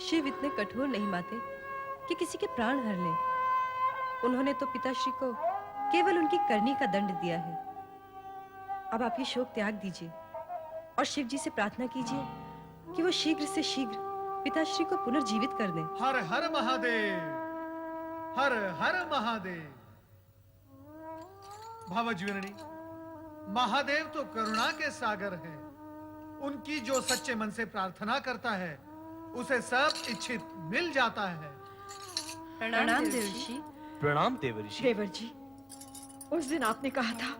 शिव इतने कठोर नहीं माते कि किसी के प्राण हर लें। उन्होंने तो पिताश्री को केवल उनकी करनी का दंड दिया है। अब आप ये शोक त्याग दीजिए और शिव जी से प्रार्थना कीजिए कि वो शीघ्र से शीघ्र पिताश्री को पुनर्जीवित कर दें। हर हर महादेव, हर हर महादेव। भावज्वीरणी, महादेव तो करुणा के सागर है। उनकी जो सच्चे मन से प्रार्थना करता है उसे सब इच्छित मिल जाता है। प्रणाम देवर्षि। प्रणाम देवर्षि। देवर जी, उस दिन आपने कहा था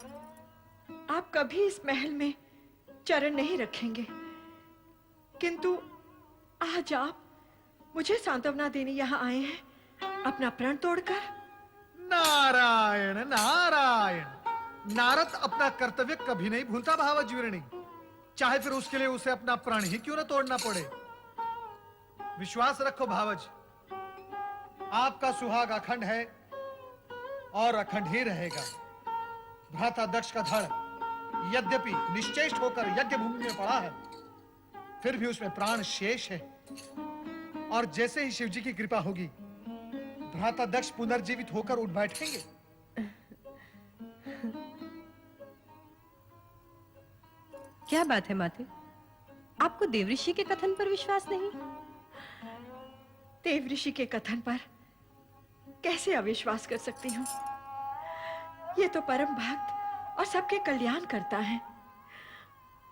आप कभी इस महल में चरण नहीं रखेंगे, किंतु आज आप मुझे सांत्वना देने यहाँ आए हैं अपना प्रण तोड़कर। नारायण नारायण। नारद अपना कर्तव्य कभी नहीं भूलता भावज्वीरणी, चाहे फिर उसके लिए उसे अपना प्राण ही क्यों न तोड़ना पड़े। विश्वास रखो भावज, आपका सुहाग अखंड है और अखंड ही रहेगा। भ्राता दक्ष का धड़ यद्यपि निश्चेष्ट होकर यज्ञ भूमि में पड़ा है, फिर भी उसमें प्राण शेष है। और जैसे ही शिव जी की कृपा होगी, भ्राता दक्ष पुनर्जीवित होकर उठ बैठेंगे। क्या बात है माते, आपको देवऋषि के कथन पर विश्वास नहीं? देवऋषि के कथन पर कैसे अविश्वास कर सकती हूँ? ये तो परम भक्त और सबके कल्याण करता है।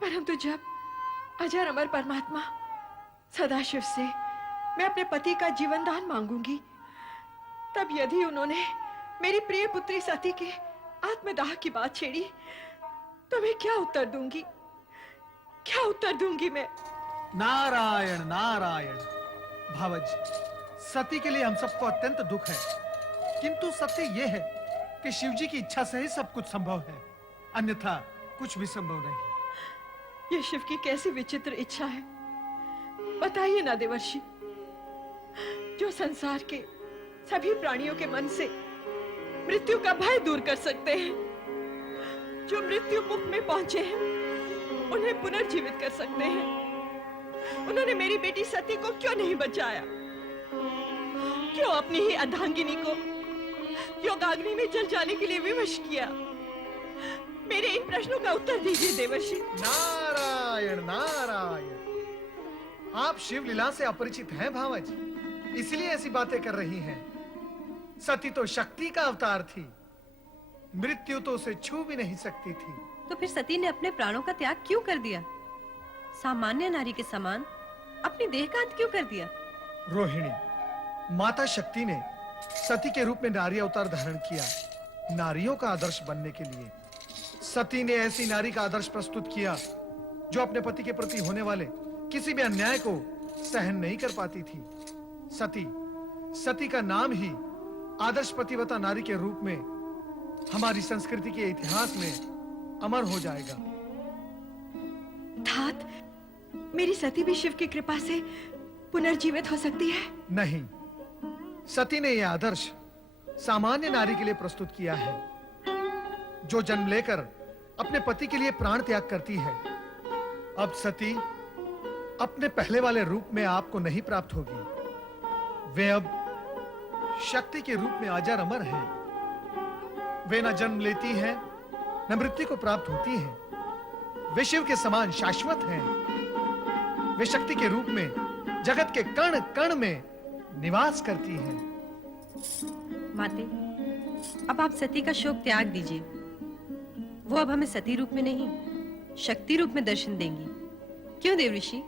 परंतु जब अजर अमर परमात्मा सदाशिव से मैं अपने पति का जीवन दान मांगूंगी, तब यदि उन्होंने मेरी प्रिय पुत्री सती के आत्मदाह की बात छेड़ी, तो मैं क्या उत्तर दूंगी? क्या उत्तर दूंगी मैं? नारायण नारायण। भावज, सती के लिए हम सबको अत्यंत दुख है, किंतु सत्य यह है कि शिव जी की इच्छा से ही सब कुछ संभव है, अन्यथा कुछ भी संभव नहीं। ये शिव की कैसी विचित्र इच्छा है, बताइए ना देवर्षि। जो संसार के सभी प्राणियों के मन से मृत्यु का भय दूर कर सकते हैं, जो मृत्यु मुख में पहुंचे हैं उन्हें पुनर्जीवित कर सकते हैं, उन्होंने मेरी बेटी सती को क्यों नहीं बचाया? क्यों अपनी ही अर्धांगिनी को योगाग्नि में जल जाने के लिए विवश किया? मेरे इन प्रश्नों का उत्तर दीजिए देवर्षि। नारायण नारायण। आप शिव लीला से अपरिचित हैं भावज, इसलिए ऐसी बातें कर रही हैं। सती तो शक्ति का अवतार थी, मृत्यु तो उसे छू भी नहीं सकती थी। तो फिर सती ने अपने प्राणों का त्याग क्यों कर दिया? सामान्य नारी के समान अपनी देह का अंत क्यों कर दिया? रोहिणी, माता शक्ति ने सती के रूप में नारी अवतार धारण किया, नारियों का आदर्श बनने के लिए। सती ने ऐसी नारी का आदर्श प्रस्तुत किया जो अपने पति के प्रति होने वाले किसी भी अन्याय को सहन नहीं कर पाती थी। सती का नाम ही आदर्श पतिव्रता नारी के रूप में हमारी संस्कृति के इतिहास में अमर हो जाएगा। तात, मेरी सती भी शिव की कृपा से पुनर्जीवित हो सकती है? नहीं, सती ने यह आदर्श सामान्य नारी के लिए प्रस्तुत किया है, जो जन्म लेकर अपने पति के लिए प्राण त्याग करती है। अब सती अपने पहले वाले रूप में आपको नहीं प्राप्त होगी। वे अब शक्ति के रूप में अजर अमर हैं। वे न जन्म लेती हैं, न मृत्यु को प्राप्त होती हैं। वे शिव के समान शाश्वत हैं। वे शक्ति के रूप में जगत के कण कण में निवास करती हैं। माते, अब आप सती का शोक त्याग दीजिए। वो अब हमें सती रूप में नहीं, शक्ति रूप में दर्शन देंगी। क्यों देवऋषि?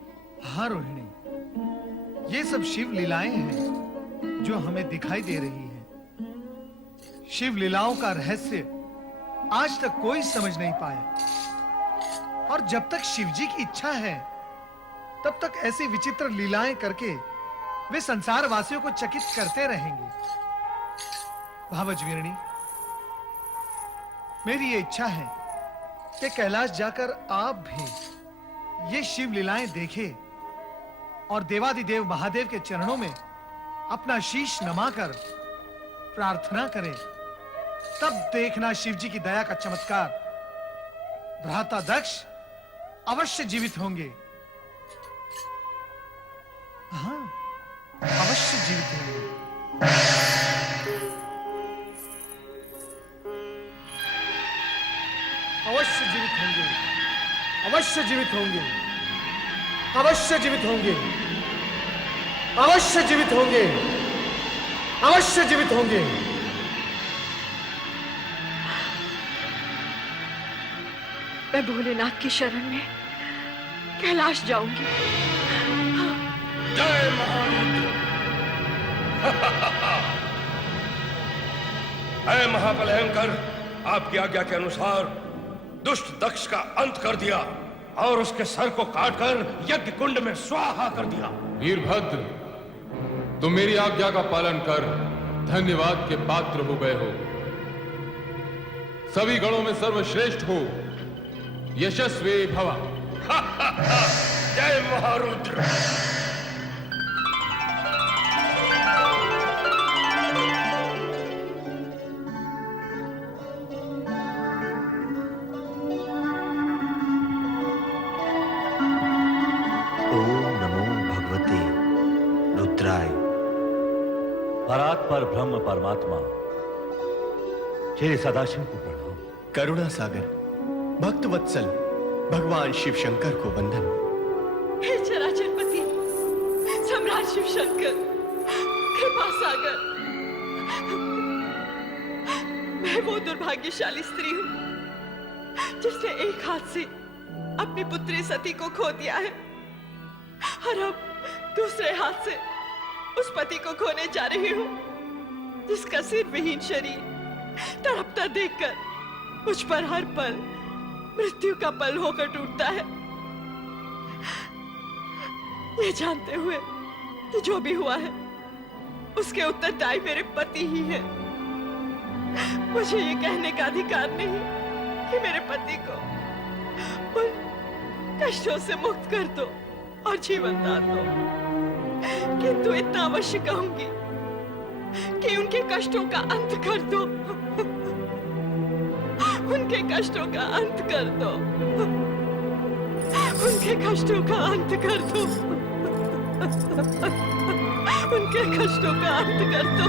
हाँ रोहिणी, ये सब शिव लीलाएं हैं जो हमें दिखाई दे रही हैं। शिव लीलाओं का रहस्य आज तक कोई समझ नहीं पाया, और जब तक शिव जी की इच्छा है तब तक ऐसी विचित्र लीलाएं करके वे संसार वासियों को चकित करते रहेंगे। भावज्वीरणी, मेरी ये इच्छा है कि कैलाश जाकर आप भी ये शिव लीलाएं देखें और देवादिदेव महादेव के चरणों में अपना शीश नमाकर प्रार्थना करें। तब देखना शिव जी की दया का चमत्कार। भ्राता दक्ष अवश्य जीवित होंगे। हाँ, जीवित होंगे। अवश्य जीवित होंगे, अवश्य जीवित होंगे, अवश्य जीवित होंगे, अवश्य जीवित होंगे, अवश्य जीवित होंगे। मैं भोलेनाथ की शरण में कैलाश जाऊंगी। जय महारुद्र। है महाबलयंकर, आपकी आज्ञा के अनुसार दुष्ट दक्ष का अंत कर दिया और उसके सर को काटकर यज्ञ कुंड में स्वाहा कर दिया। वीरभद्र, तुम मेरी आज्ञा का पालन कर धन्यवाद के पात्र हो गए हो। सभी गणों में सर्वश्रेष्ठ हो, यशस्वी भवा। जय महारुद्र। परात्पर ब्रह्म परमात्मा श्री सदाशिव को प्रणाम। करुणा सागर भक्त वत्सल भगवान शिव शंकर को वंदन। हे चराचरपति सम्राट शिव शंकर, कृपा सागर, मैं वो दुर्भाग्यशाली स्त्री हूं जिसने एक हाथ से अपनी पुत्री सती को खो दिया है और अब दूसरे हाथ से उस पति को खोने जा रही हूं जिसका सिर विहीन शरीर तड़पता देखकर मुझ पर हर पल मृत्यु का पल होकर टूटता है। ये जानते हुए कि जो भी हुआ है उसके उत्तरदायी मेरे पति ही है, मुझे ये कहने का अधिकार नहीं कि मेरे पति को उन कष्टों से मुक्त कर दो और जीवन दान दो, किंतु इतना अवश्य कहूंगी कि उनके कष्टों का अंत कर दो। उनके कष्टों का अंत कर दो। उनके कष्टों का अंत कर दो। उनके कष्टों का अंत कर दो।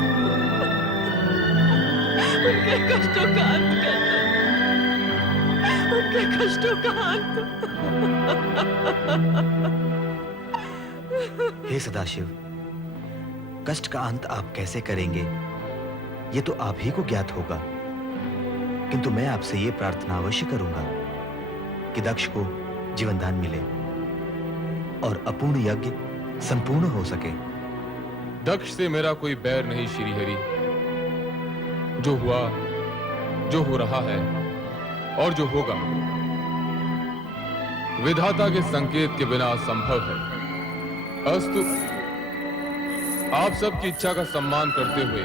उनके कष्टों का अंत कर दो। उनके कष्टों का अंत। हे सदाशिव, कष्ट का अंत आप कैसे करेंगे ये तो आप ही को ज्ञात होगा, किंतु मैं आपसे ये प्रार्थना अवश्य करूंगा कि दक्ष को जीवनदान मिले और अपूर्ण यज्ञ संपूर्ण हो सके। दक्ष से मेरा कोई बैर नहीं श्रीहरि। जो हुआ, जो हो रहा है और जो होगा विधाता के संकेत के बिना असंभव है। अस्तु, आप सबकी इच्छा का सम्मान करते हुए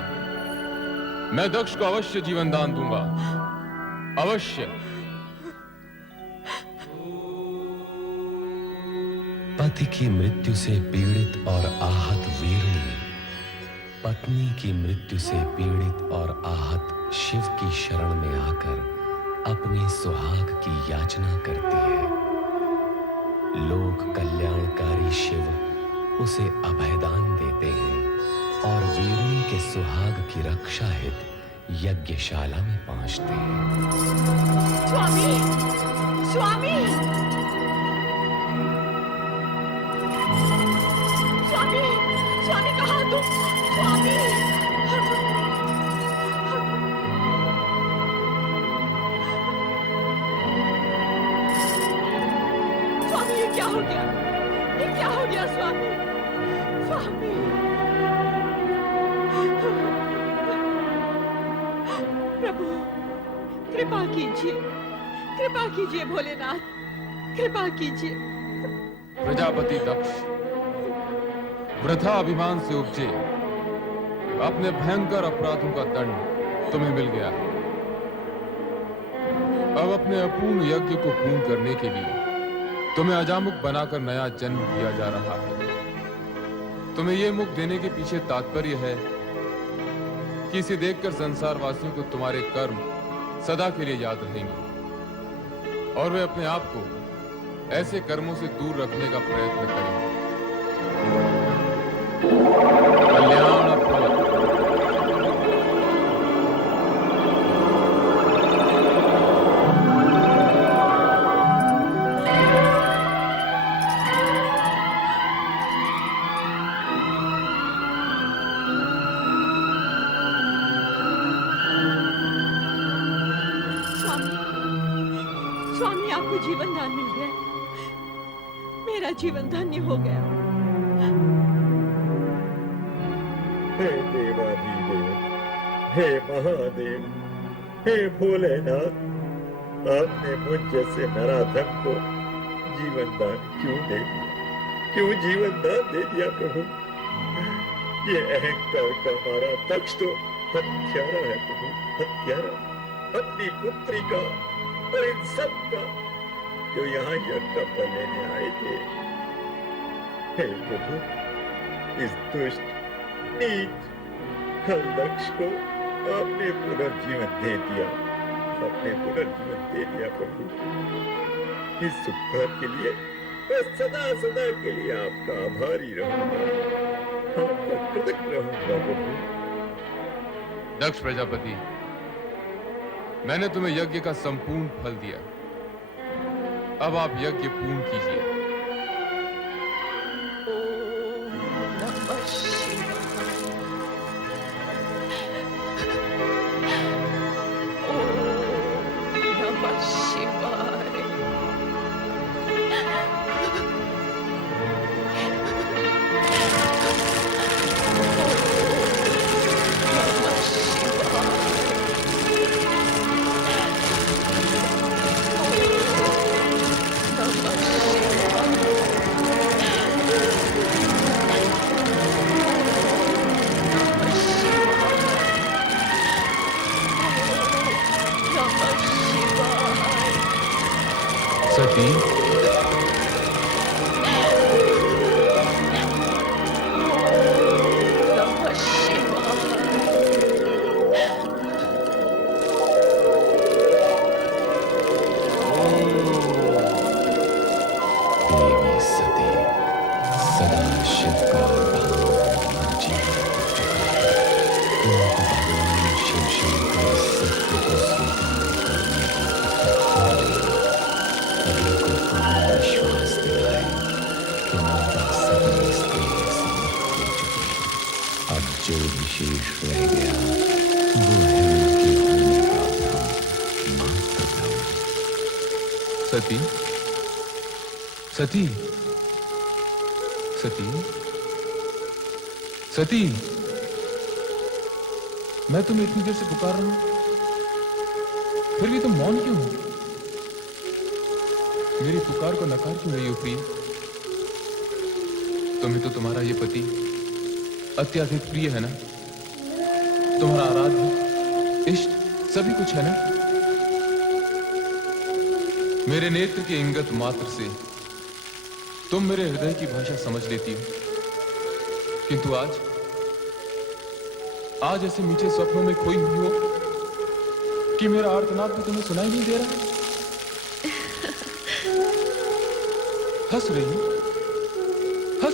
मैं दक्ष को अवश्य जीवन दान दूंगा, अवश्य। पति की मृत्यु से पीड़ित और आहत वीरणी पत्नी की मृत्यु से पीड़ित और आहत शिव की शरण में आकर अपने सुहाग की याचना करती है। लोक कल्याणकारी शिव उसे अभयदान देते हैं और वीरणी के सुहाग की रक्षा हेतु यज्ञशाला में पहुंचते हैं। स्वामी, स्वामी, स्वामी, स्वामी कहाँ तुम? स्वामी, स्वामी, ये क्या हो गया? ये क्या हो गया स्वामी? स्वामी, प्रभु कृपा कीजिए, कृपा कीजिए भोलेनाथ, कृपा कीजिए। प्रजापति दक्ष वृथा अभिमान से उपजे अपने भयंकर अपराधों का दंड तुम्हें मिल गया है। अब अपने अपूर्ण यज्ञ को पूर्ण करने के लिए तुम्हें अजामुख बनाकर नया जन्म दिया जा रहा है। तुम्हें यह मुख देने के पीछे तात्पर्य है कि इसे देखकर संसार वासियों को तुम्हारे कर्म सदा के लिए याद रहेंगे और वे अपने आप को ऐसे कर्मों से दूर रखने का प्रयत्न करेंगे। कल्याण को जीवन दान मिल गया। मेरा जीवन धन्य हो गया। हे देवाधिदेव, हे महादेव, हे भोलेनाथ, आपने मुझ जैसे नराधम को जीवन दान क्यों दे दिया? क्यों जीवन दान दे दिया प्रभु? ये अहंकार का मारा दक्ष तो हत्यारा है प्रभु, हत्यारा। अपनी पुत्री का और इन सब का जो यहाँ यज्ञ का फल लेने आए थे। हे प्रभु, इस दुष्ट नीच खल दक्ष को आपने पुनर्जीवन दे दिया, आपने पुनर्जीवन दे दिया प्रभु। इस उपकार के लिए मैं सदा सदा के लिए आपका आभारी रहूंगा, आपका कृतज्ञ रहूंगा प्रभु। दक्ष प्रजापति, मैंने तुम्हें यज्ञ का संपूर्ण फल दिया। अब आप यज्ञ पूर्ण कीजिए। सती, देवी सती सदा शिव का धाम जीवित कर चुका है। तुमको भगवान शिव शंकर सत्य को स्वीकार करने की सभी को पूर्ण विश्वास दिलाए कि माता सती स्त्री से मुक्त हो चुकी है। अब जो विशेष रह गया वो है उनके होने का भ्रम, मात्र भ्रम। सती, सती, सती, सती, मैं तुम्हें इतनी देर से पुकार रहा हूं, फिर भी तुम मौन क्यों हो? मेरी पुकार को नकार क्यों रही हो प्रिय? तुम्हें तो तुम्हारा ये पति अत्यधिक प्रिय है ना? तुम्हारा आराध्य, इष्ट सभी कुछ है ना? मेरे नेत्र के इंगत मात्र से तुम मेरे हृदय की भाषा समझ लेती हो, किंतु आज ऐसे मीठे स्वप्नों में खोई हुई हो कि मेरा आर्तनाद भी तुम्हें सुनाई नहीं दे रहा। हंस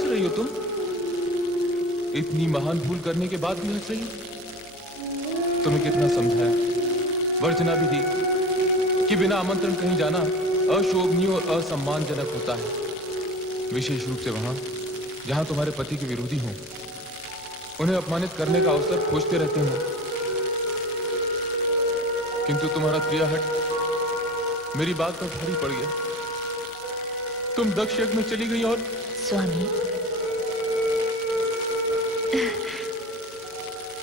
रही हो तुम? इतनी महान भूल करने के बाद भी हंस रही हो? तुम्हें कितना समझाया, वर्जना भी दी कि बिना आमंत्रण कहीं जाना अशोभनीय और असम्मानजनक होता है, विशेष रूप से वहां जहां तुम्हारे पति के विरोधी हों, उन्हें अपमानित करने का अवसर खोजते रहते हो। किंतु तुम्हारा क्रियाहट मेरी बात पर भारी पड़ गया। तुम दक्ष यज्ञ में चली गई और स्वामी,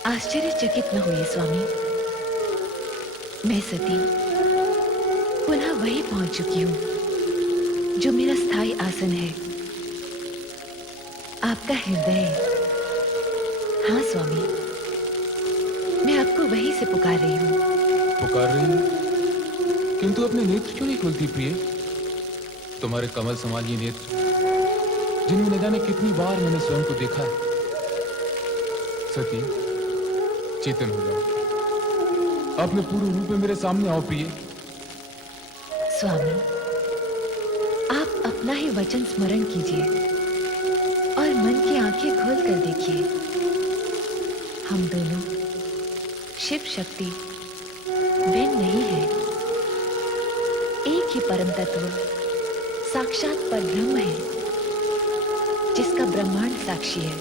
आश्चर्यचकित न हुई स्वामी। मैं सती पुनः वही पहुंच चुकी हूं जो मेरा स्थायी आसन है, आपका हृदय। हाँ स्वामी, मैं आपको वहीं से पुकार रही हूँ। पुकार रही हूं, किंतु अपने नेत्र क्यों नहीं खोलती प्रिय? तुम्हारे कमल समान ये नेत्र, जिनमें न जाने कितनी बार मैंने स्वयं को देखा है। सती, चेतन हो जाओ, अपने पूर्ण रूप में मेरे सामने आओ प्रिय। स्वामी, आप अपना ही वचन स्मरण कीजिए और मन की आंखें खोल कर देखिए। हम दोनों शिव शक्ति भिन्न नहीं है, एक ही परम तत्व साक्षात परब्रह्म है, जिसका ब्रह्मांड साक्षी है।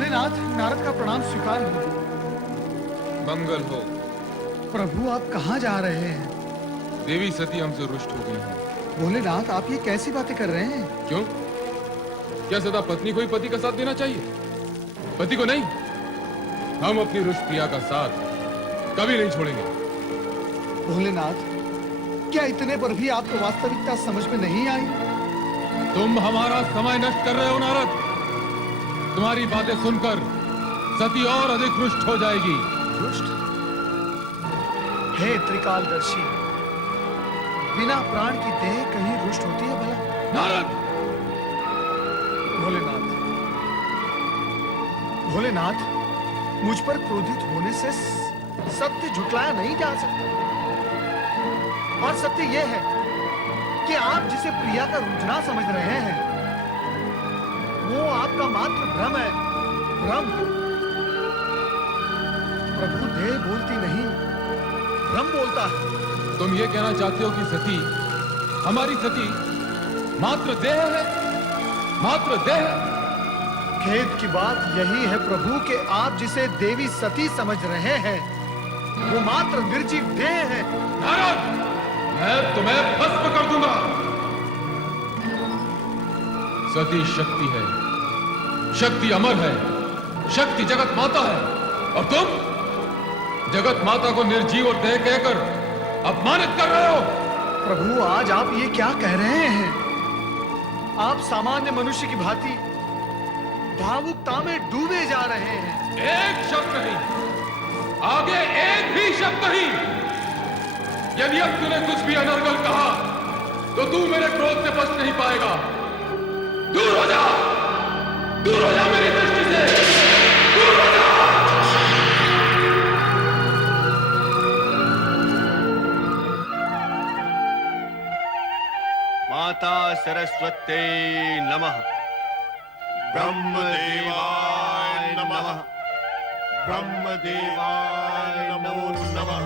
भोलेनाथ, नारद का प्रणाम स्वीकार हो। मंगल हो। प्रभु आप कहाँ जा रहे हैं? देवी सती हमसे रुष्ट हो गई है। भोलेनाथ, आप ये कैसी बातें कर रहे हैं? क्यों? क्या सदा पत्नी को ही पति का साथ देना चाहिए, पति को नहीं? हम अपनी रुष्ट प्रिया का साथ कभी नहीं छोड़ेंगे। भोलेनाथ, क्या इतने पर भी आपको वास्तविकता समझ में नहीं आई? तुम हमारा समय नष्ट कर रहे हो नारद। तुम्हारी बातें सुनकर सती और अधिक रुष्ट हो जाएगी। रुष्ट? हे त्रिकालदर्शी, बिना प्राण की देह कहीं रुष्ट होती है भला? नारद! भोलेनाथ, भोलेनाथ, मुझ पर क्रोधित होने से सत्य झुटलाया नहीं जा सकता। और सत्य यह है कि आप जिसे प्रिया का रुझान समझ रहे हैं, वो आपका मात्र भ्रम है। भ्रम। प्रभु देह बोलती नहीं, भ्रम बोलता है। तुम ये कहना चाहते हो कि सती, हमारी सती मात्र देह है? मात्र देह? खेद की बात यही है प्रभु कि आप जिसे देवी सती समझ रहे हैं, वो मात्र निर्जीव देह है। नारद! मैं तुम्हें भस्म कर दूंगा। सती शक्ति है, शक्ति अमर है, शक्ति जगत माता है, और तुम जगत माता को निर्जीव और देह कहकर अपमानित कर रहे हो। प्रभु, आज आप ये क्या कह रहे हैं? आप सामान्य मनुष्य की भांति भावुकता में डूबे जा रहे हैं। एक शब्द नहीं, आगे एक भी शब्द नहीं। यदि अब तूने कुछ भी अनर्गल कहा तो तू मेरे क्रोध से बच नहीं पाएगा। दूर हो जा, दूर हो जा मेरी दृष्टि से, दूर हो जा। माता सरस्वते नमः। ब्रह्मदेवाय नमः। ब्रह्मदेवाय नमो नमः।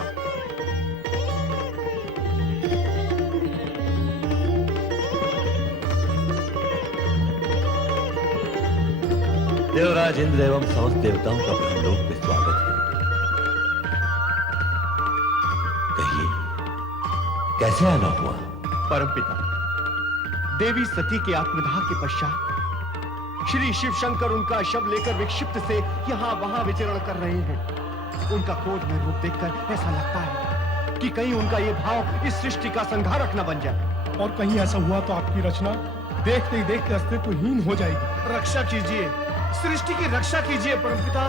देवराज इंद्र एवं समस्त देवताओं का ब्रह्मलोक में स्वागत है। कहिए, कैसे आना हुआ? परमपिता, देवी सती के आत्मदाह के पश्चात श्री शिव शंकर उनका शव लेकर विक्षिप्त से यहाँ वहां विचरण कर रहे हैं। उनका क्रोध में रूप देखकर ऐसा लगता है कि कहीं उनका ये भाव इस सृष्टि का संहारक न बन जाए। और कहीं ऐसा हुआ तो आपकी रचना देखते ही देखते अस्तित्वहीन हो जाएगी। रक्षा कीजिए, सृष्टि की रक्षा कीजिए परमपिता,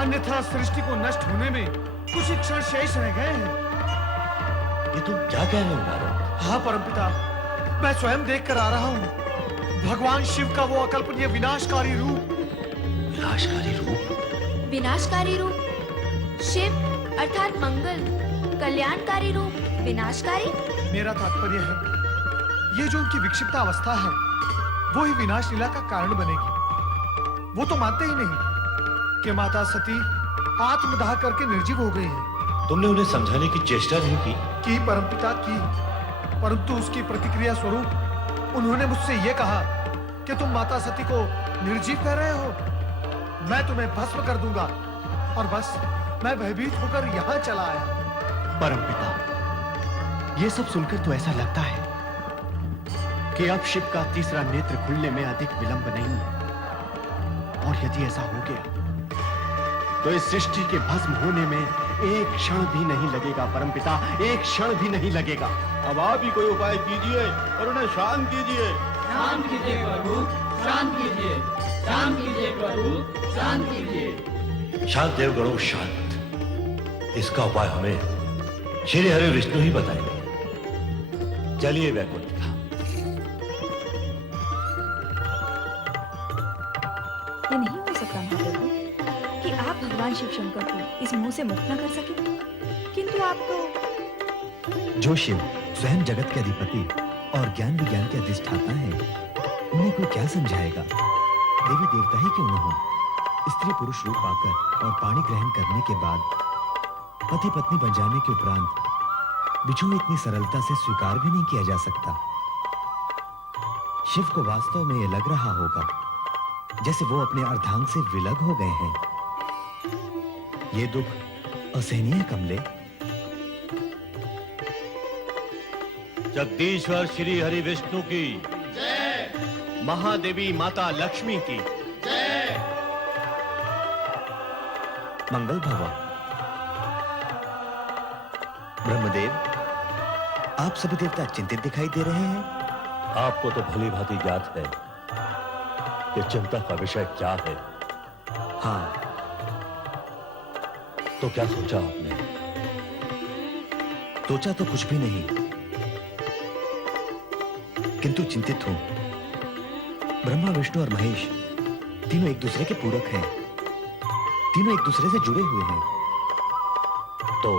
अन्यथा सृष्टि को नष्ट होने में कुछ ही क्षण शेष रह गए हैं। ये तुम क्या कह रहे हो नारद? हाँ परमपिता, मैं स्वयं देख कर आ रहा हूँ भगवान शिव का वो अकल्पनीय विनाशकारी रूप। विनाशकारी रूप? विनाशकारी रूप? शिव अर्थात मंगल, कल्याणकारी रूप विनाशकारी? मेरा तात्पर्य है, ये जो उनकी विक्षिप्त अवस्था है, वो ही विनाश लीला का कारण बनेगी। वो तो मानते ही नहीं कि माता सती आत्मदाह करके निर्जीव हो गई है। तुमने उन्हें समझाने की चेष्टा नहीं की? परमपिता की, परंतु उसकी प्रतिक्रिया स्वरूप उन्होंने मुझसे यह कहा कि तुम माता सती को निर्जीव कह रहे हो, मैं तुम्हें भस्म कर दूंगा। और बस मैं भयभीत होकर यहाँ चला आया। परमपिता, ये सब सुनकर तो ऐसा लगता है कि अब शिव का तीसरा नेत्र खुलने में अधिक विलंब नहीं है। और यदि ऐसा हो गया तो इस सृष्टि के भस्म होने में एक क्षण भी नहीं लगेगा परमपिता, एक क्षण भी नहीं लगेगा। अब आप ही कोई उपाय कीजिए और उन्हें शांत कीजिए। शांत कीजिए प्रभु, शांत कीजिए, शांत कीजिए प्रभु, शांत कीजिए। शांत देवगणों, शांत। इसका उपाय हमें श्री हरि विष्णु ही बताएंगे। चलिए वैकुंठ धाम। ये नहीं हो सकता महाप्रभु कि आप भगवान शिव शंकर को इस मुंह से मुक्त न कर सके, किंतु आप तो। जो शिव स्वयं जगत के अधिपति और ज्ञान विज्ञान के अधिष्ठाता है, उन्हें कोई क्या समझाएगा? देवी देवता ही क्यों न हो, स्त्री पुरुष रूप पाकर और पाणी ग्रहण करने के बाद पति पत्नी बन जाने के उपरांत बिछोह इतनी सरलता से स्वीकार भी नहीं किया जा सकता। शिव को वास्तव में यह लग रहा होगा जैसे वो अपने अर्धांग से विलग हो गए हैं। ये दुख असहनीय कमले। जगदीश्वर श्री हरि विष्णु की महादेवी माता लक्ष्मी की मंगल भवा। ब्रह्मदेव, आप सभी देवता चिंतित दिखाई दे रहे हैं। आपको तो भली भांति ज्ञात है कि चिंता का विषय क्या है। हाँ, तो क्या सोचा आपने? सोचा तो कुछ भी नहीं, किंतु चिंतित हूं। ब्रह्मा, विष्णु और महेश तीनों एक दूसरे के पूरक हैं, तीनों एक दूसरे से जुड़े हुए हैं। तो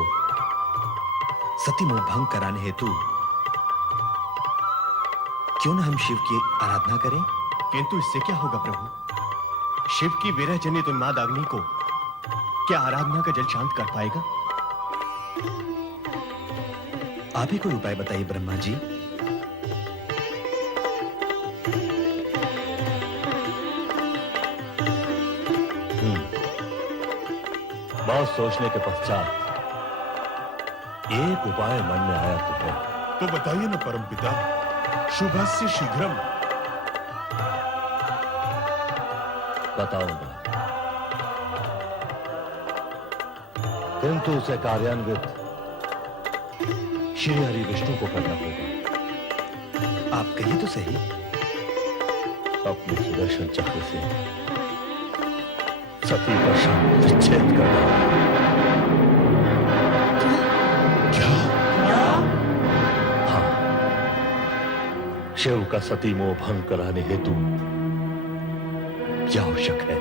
सती मोह भंग कराने हेतु क्यों न हम शिव की आराधना करें? किंतु इससे क्या होगा प्रभु? शिव की विरह जनित उन्माद अग्नि को क्या आराधना का जल शांत कर पाएगा? आप ही कोई उपाय बताइए ब्रह्मा जी। बहुत सोचने के पश्चात एक उपाय मन में आया तुम्हें। तो बताइए ना परमपिता, शुभस्य शीघ्रम। बताऊंगा, किंतु उसे कार्यान्वित श्री हरि विष्णु को करना होगा। आप कहिए तो सही। अपने सुदर्शन चक्र से सती का शव विच्छेद करना। क्या? हाँ, शिव का सती मोह भंग कराने हेतु क्या आवश्यक है?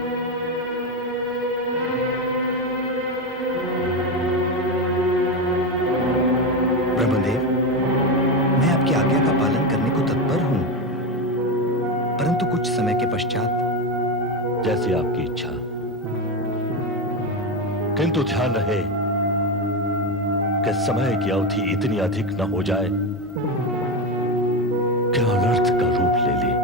ब्रह्मदेव, मैं आपकी आज्ञा का पालन करने को तत्पर हूं, परंतु कुछ समय के पश्चात। जैसी आपकी इच्छा, किंतु ध्यान रहे कि समय की अवधि इतनी अधिक न हो जाए कि अनर्थ का रूप ले ले।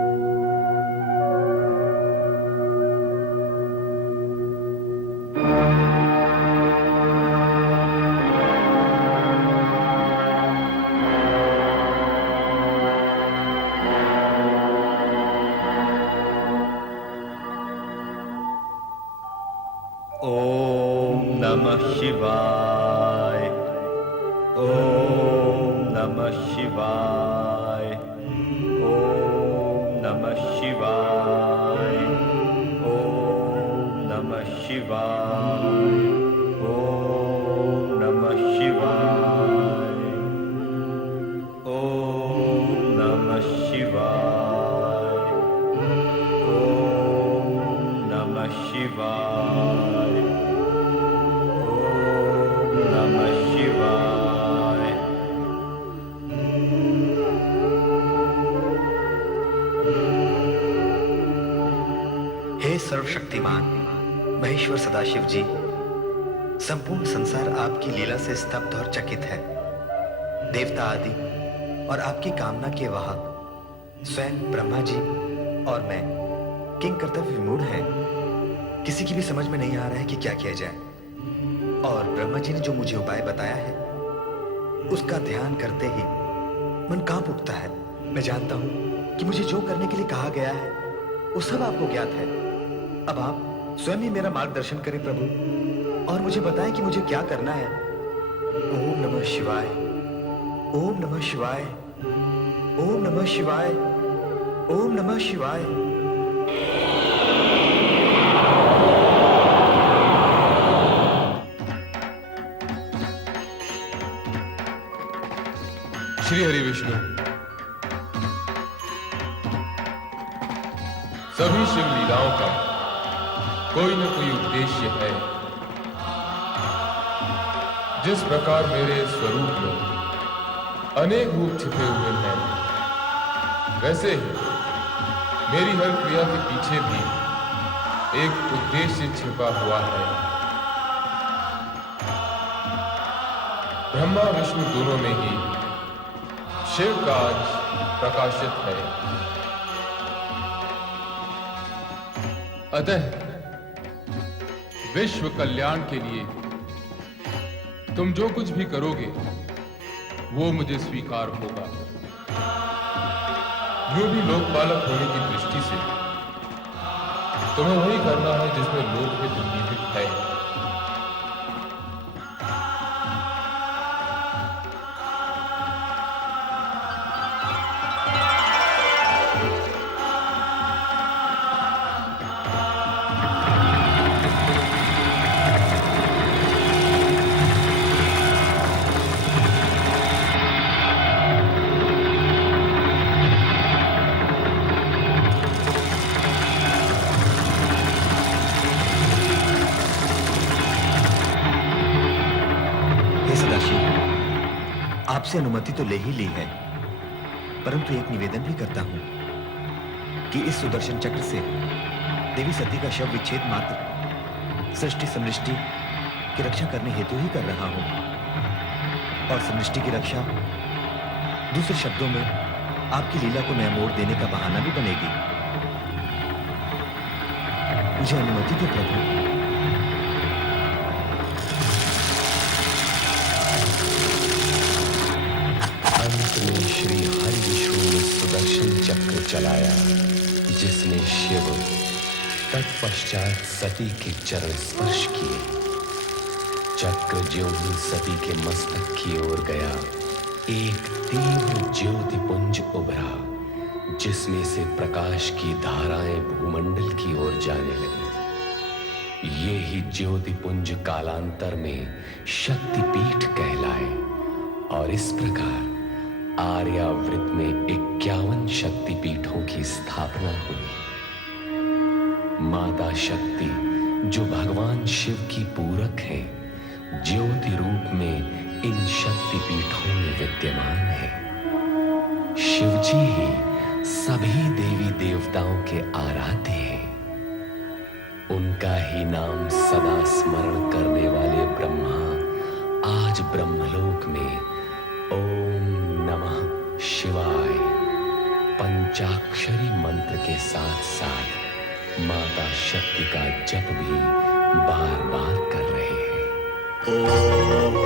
ओम नमः शिवाय। ओम नमः शिवाय। ओम नमः शिवाय। ओम नमः शिवाय। ओम नमः शिवाय। ओम नमः शिवाय। ओम नमः शिवाय। ओम नमः शिवाय। हे सर्वशक्तिमान महेश्वर सदाशिव जी, संपूर्ण संसार आपकी लीला से स्तब्ध और चकित है। देवता आदि और आपकी कामना के वाहक स्वयं ब्रह्मा जी और मैं किंग कर्तव्य विमूढ़ हैं। किसी की भी समझ में नहीं आ रहा है कि क्या किया जाए। और ब्रह्मा जी ने जो मुझे उपाय बताया है, उसका ध्यान करते ही मन कांप उठता है। मैं जानता हूं कि मुझे जो करने के लिए कहा गया है वो सब आपको ज्ञात है। अब आप स्वयं ही मेरा मार्गदर्शन करें प्रभु, और मुझे बताएं कि मुझे क्या करना है। ओम नमः शिवाय। ओम नमः शिवाय। ओम नमः शिवाय। ओम नमः शिवाय। श्री हरि विष्णु, सभी शिव लीलाओं का कोई न कोई उद्देश्य है। जिस प्रकार मेरे स्वरूप में अनेक रूप छिपे हुए हैं, वैसे ही मेरी हर क्रिया के पीछे भी एक उद्देश्य छिपा हुआ है। ब्रह्मा विष्णु दोनों में ही शिव का आज प्रकाशित है। अतः विश्व कल्याण के लिए तुम जो कुछ भी करोगे वो मुझे स्वीकार होगा। जो भी लोकपालक होने की दृष्टि से तुम्हें वही करना है जिसमें लोकहित निहित है। आपसे अनुमति तो ले ही ली है, परंतु एक निवेदन भी करता हूं कि इस सुदर्शन चक्र से देवी सती का शव विच्छेद मात्र सृष्टि समृष्टि की रक्षा करने हेतु ही कर रहा हूं, और समृष्टि की रक्षा दूसरे शब्दों में आपकी लीला को नया मोड़ देने का बहाना भी बनेगी। मुझे अनुमति दे प्रभु। अंत में श्री हरि विष्णु ने सुदर्शन चक्र चलाया, जिसने शिव तत्पश्चात सती के चरण स्पर्श किए। चक्र ज्यों ही सती के मस्तक की ओर गया, एक तीव्र ज्योति पुंज उभरा, जिसमें से प्रकाश की धाराएं भूमंडल की ओर जाने लगी। ये ही ज्योति पुंज कालांतर में शक्तिपीठ कहलाए, और इस प्रकार आर्यावृत में 51 शक्तिपीठों की स्थापना हुई। माता शक्ति, जो भगवान शिव की पूरक है, ज्योति रूप में इन शक्तिपीठों में विद्यमान है। शिवजी ही सभी देवी देवताओं के आराध्य हैं। उनका ही नाम सदा स्मरण करने वाले ब्रह्मा आज ब्रह्मलोक में ओम नमः शिवाय पंचाक्षरी मंत्र के साथ साथ माता शक्ति का जप भी बार बार कर रहे हैं। ओम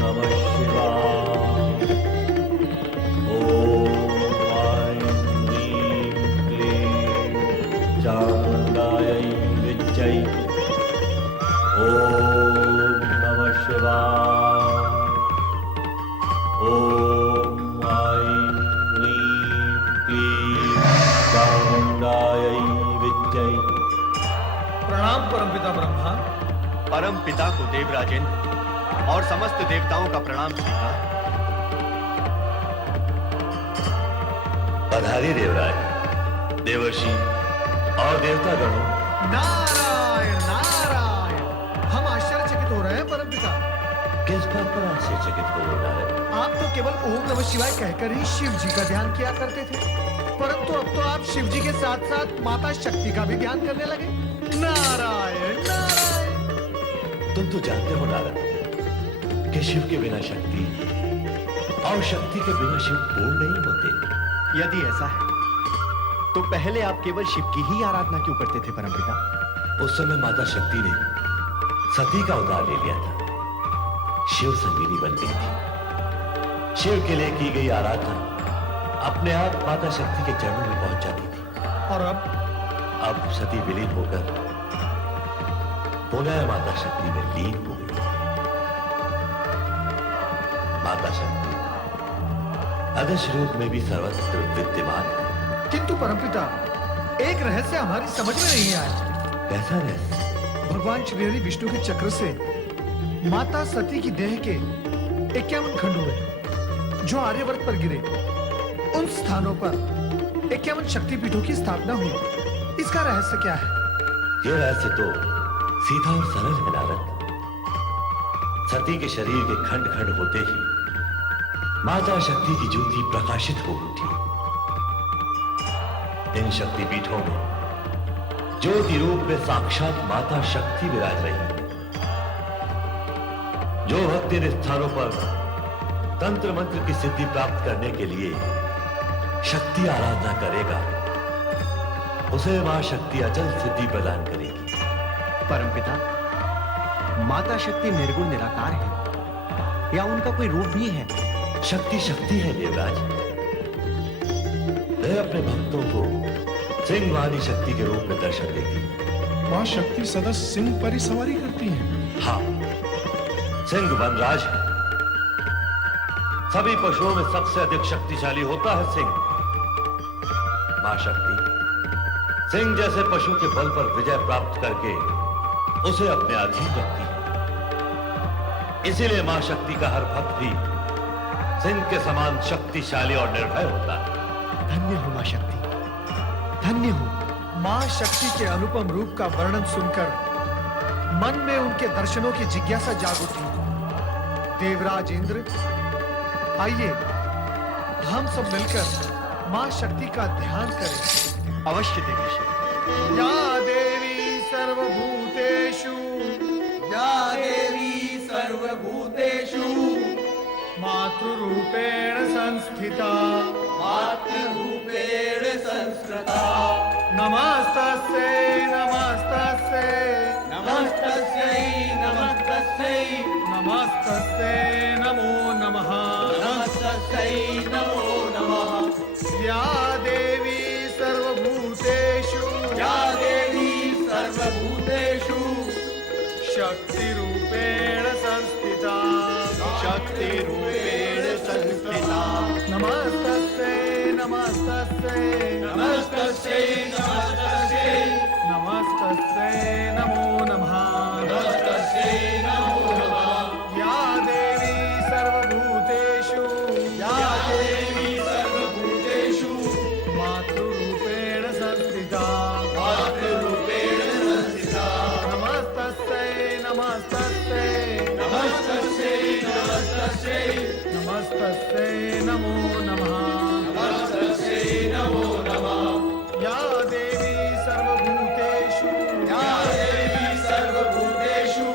नमः शिवाय। ओम ऐं ह्रीं क्लीं चामुण्डायै विद्महे। ओम नमः शिवाय। ओम ऐं ह्रीं क्लीं चामुण्डायै विद्महे। प्रणाम परमपिता ब्रह्मा। परम पिता को देवराजेंद्र और समस्त देवताओं का प्रणाम स्वीकार। पधारी देवराज, देवर्षि और देवता गणों। नारायण नारायण। हम आश्चर्यचकित हो रहे हैं परमपिता। किस बात पर आश्चर्यचकित हो रहा है? आप तो केवल ओम नमः शिवाय कहकर ही शिव जी का ध्यान किया करते थे, परंतु अब तो आप शिव जी के साथ साथ माता शक्ति का भी ध्यान करने लगे। नारायण नारायण। तुम तो जानते हो नारद कि शिव के बिना शक्ति और शक्ति के बिना शिव पूर्ण नहीं होते। यदि ऐसा है तो पहले आप केवल शिव की ही आराधना क्यों करते थे परमपिता? उस समय माता शक्ति ने सती का अवतार ले लिया था। शिव संगिनी बन गई थी। शिव के लिए की गई आराधना अपने आप माता शक्ति के चरणों में पहुंच जाती थी। और अब सती विलीन होकर पुनः माता शक्ति में लीन हो गई। माता शक्ति अदृश्य रूप में भी सर्वत्र विद्यमान है। किंतु परमपिता, एक रहस्य हमारी समझ में नहीं आया। कैसा रहस्य? भगवान श्री हरि विष्णु के चक्र से माता सती की देह के 51 खंड हुए, जो आर्यवर्त पर गिरे। उन स्थानों पर 51 शक्तिपीठों की स्थापना हुई। इसका रहस्य क्या है? यह रहस्य तो सीधा और सरल है नारद। सती के शरीर के खंड खंड होते ही माता शक्ति की ज्योति प्रकाशित हो उठी। इन शक्तिपीठों में ज्योति रूप में साक्षात माता शक्ति विराज रही है। जो भक्त इन स्थानों पर तंत्र मंत्र की सिद्धि प्राप्त करने के लिए शक्ति आराधना करेगा, उसे मां शक्ति अचल सिद्धि प्रदान करेगी। परमपिता, माता शक्ति निर्गुण निराकार है या उनका कोई रूप भी है? शक्ति शक्ति है देवराज। वह अपने भक्तों को सिंह वाली शक्ति के रूप में दर्शन देगी। माँ शक्ति सदा सिंह पर ही सवारी करती हैं। हाँ, सिंह वनराज है। सभी पशुओं में सबसे अधिक शक्तिशाली होता है सिंह। मां शक्ति सिंह जैसे पशु के बल पर विजय प्राप्त करके उसे अपने अधीन रखती है। इसीलिए मां शक्ति का हर भक्त भी सिंह के समान शक्तिशाली और निर्भय होता है। धन्य हो मां शक्ति, धन्य हो। मां शक्ति के अनुपम रूप का वर्णन सुनकर मन में उनके दर्शनों की जिज्ञासा जाग उठी। देवराज इंद्र, आइए हम सब मिलकर मां शक्ति का ध्यान करें। अवश्य देवी। या देवी सर्वभूतेषु, या देवी सर्वभूतेषु मातृरूपेण संस्थिता, मातृरूपेण संस्कृता। नमस्तस्यै नमस्तस्यै नमस्तस्यै नमस्तस्यै नमस्तस्यै नमो नमः। नमस्तस्यै नमो नमः। या देवी सर्वभूतेषु, या देवी सर्वभूतेषु शक्तिरूपेण संस्थिता, शक्तिरूपेण संस्थिता। नमस्तस्यै नमस्तस्यै नमस्तस्यै नमस्तस्यै नमस्तस्यै नमो नमः। नमस्तस्यै नमो नमः। या देवी सर्वभूतेषु, या देवी सर्वभूतेषु मातृरूपेण संस्थिता, मातृरूपेण संस्थिता। नमस्तस्यै नमस्तस्यै नमस्तस्यै नमस्तस्यै नमस्तस्यै नमो नमः। नमस्तस्यै नमो नमः। या देवी सर्वभूतेषु, या देवी सर्वभूतेषु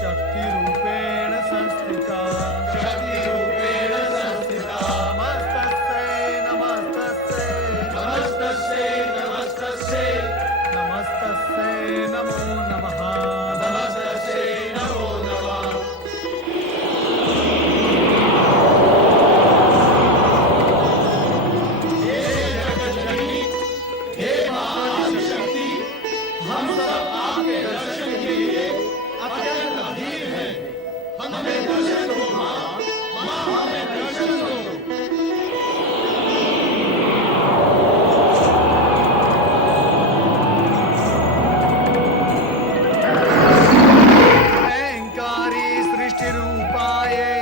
शक्तिरूपेण संस्थिता, शक्तिरूपेण संस्थिता। नमस्तस्यै नमस्तस्यै नमस्तस्यै नमस्तस्यै नमस्तस्यै नमो नमः। नमस्तस्यै नमो नमः। हे जगज्जननी, हे महाशक्ति, हम सब आपके दर्शन के लिए अत्यंत अधीर हैं। हमें दर्शन दो माँ, माँ हमें दर्शन दो। ऐङ्कारी सृष्टिरूपायै,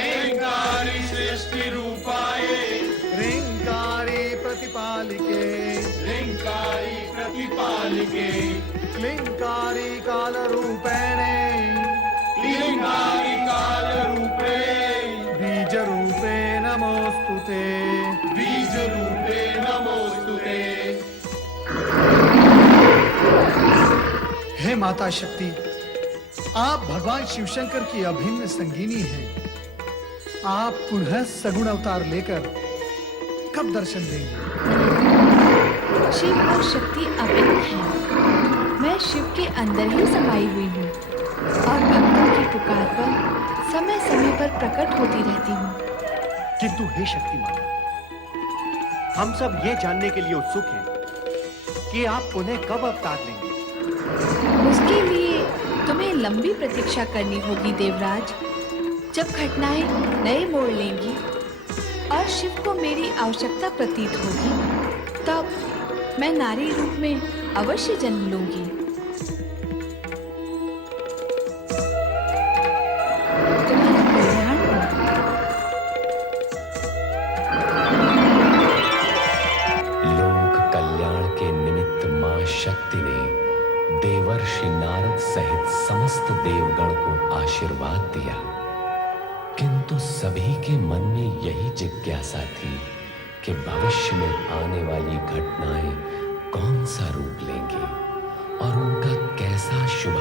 ऐङ्कारी सृष्टिरूपायै, ह्रीङ्कारी प्रतिपालिके, ह्रीङ्कारी प्रतिपालिके, क्लीङ्कारी कालरूपेणे, क्लीङ्कारी कालरूपे, बीजरूपे नमोऽस्तु ते। बीजरूपे नमोऽस्तु ते। हे माता शक्ति, आप भगवान शिवशंकर की अभिन्न संगिनी हैं। आप पुनः सगुण अवतार लेकर कब दर्शन देंगे? शिव और शक्ति अभिन्न है। मैं शिव के अंदर ही समाई हुई हूँ और भक्तों की पुकार पर समय समय पर प्रकट होती रहती हूँ। किंतु हे शक्ति माता, हम सब ये जानने के लिए उत्सुक हैं कि आप पुनः कब अवतार लेंगे। उसके लिए तुम्हें लंबी प्रतीक्षा करनी होगी देवराज। जब घटनाएं नए मोड़ लेंगी और शिव को मेरी आवश्यकता प्रतीत होगी, तब मैं नारी रूप में अवश्य जन्म लूंगी। तुम्हारा कल्याण हो। लोक कल्याण के निमित्त मां शक्ति ने देवर्षि नारद सहित समस्त देवगण को आशीर्वाद दिया, किंतु सभी के मन में यही जिज्ञासा थी कि भविष्य में आने वाली घटनाएं कौन सा रूप लेंगी और उनका कैसा शुभ